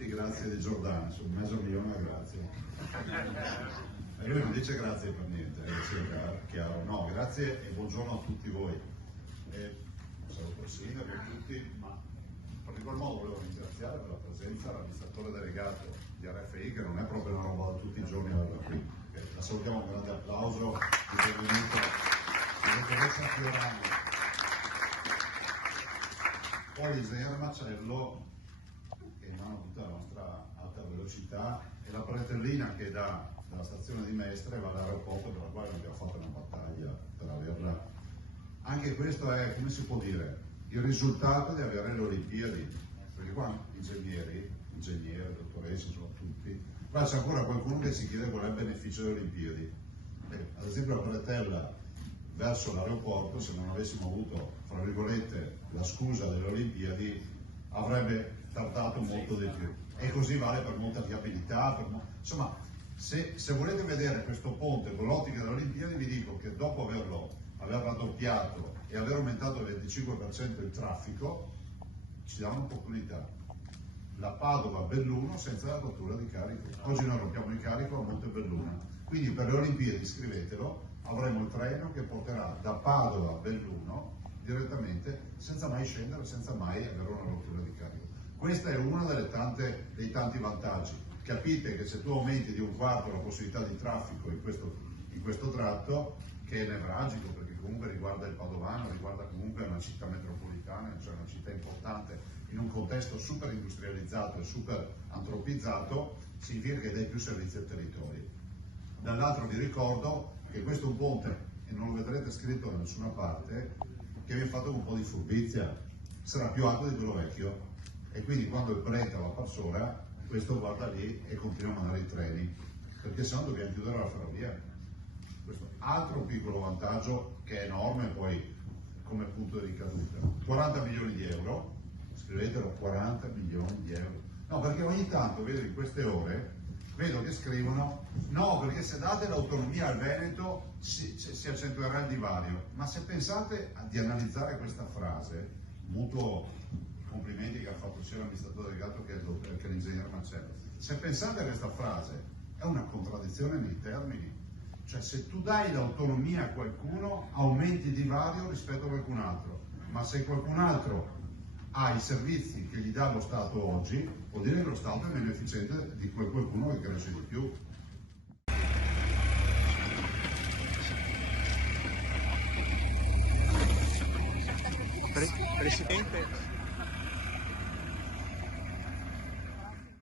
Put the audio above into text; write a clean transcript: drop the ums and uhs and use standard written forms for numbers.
tutti grazie di Giordano, sono mezzo milione di grazie. E lui non dice grazie per niente, sia chiaro. No, grazie e buongiorno a tutti voi. Saluto il sindaco e tutti, ma in particolar modo volevo ringraziare per la presenza l'amministratore delegato di RFI, che non è proprio una roba da tutti i giorni averla qui. La salutiamo con un grande applauso di benvenuto alla dottoressa Fiorani. Poi l'ingegnere Macello, che emana tutta la nostra alta velocità, e la pretellina che dalla stazione di Mestre va all'aeroporto, per la quale abbiamo fatto una battaglia per averla. Anche questo è, come si può dire, il risultato di avere le Olimpiadi, perché qua ingegneri, dottoresse, sono tutti, qua c'è ancora qualcuno che si chiede qual è il beneficio delle Olimpiadi. Ad esempio la bretella verso l'aeroporto, se non avessimo avuto, fra virgolette, la scusa delle Olimpiadi, avrebbe tardato molto di più. E così vale per molta viabilità, insomma, se volete vedere questo ponte con l'ottica delle Olimpiadi, vi dico che dopo aver raddoppiato e aver aumentato del 25% il traffico, ci dà un'opportunità. La Padova-Belluno senza la rottura di carico. Oggi noi rompiamo il carico a Montebelluna, quindi per le Olimpiadi, scrivetelo, avremo il treno che porterà da Padova a Belluno direttamente, senza mai scendere, senza mai avere una rottura di carico. Questo è uno dei tanti vantaggi. Capite che se tu aumenti di un quarto la possibilità di traffico in questo tratto, che è nevralgico, perché comunque riguarda il Padovano, riguarda comunque una città metropolitana, cioè una città importante, in un contesto super industrializzato e super antropizzato, significa che dai più servizi al territorio. Dall'altro vi ricordo che questo è un ponte, e non lo vedrete scritto da nessuna parte, che viene fatto con un po' di furbizia, sarà più alto di quello vecchio, e quindi quando il Brenta va per sola, questo guarda lì e continua a mandare i treni, perché sennò dobbiamo chiudere la ferrovia. Questo altro piccolo vantaggio che è enorme poi come punto di ricaduta. 40 milioni di euro, scrivetelo, 40 milioni di euro. No, perché ogni tanto vedo in queste ore, vedo che scrivono, no, perché se date l'autonomia al Veneto si accentuerà il divario. Ma se pensate di analizzare questa frase, mutuo complimenti che ha fatto sia l'amministratore delegato che l'ingegnere Macello, se pensate a questa frase è una contraddizione nei termini. Cioè, se tu dai l'autonomia a qualcuno, aumenti il divario rispetto a qualcun altro, ma se qualcun altro ha i servizi che gli dà lo Stato oggi, vuol dire che lo Stato è meno efficiente di quel qualcuno che cresce di più. Presidente.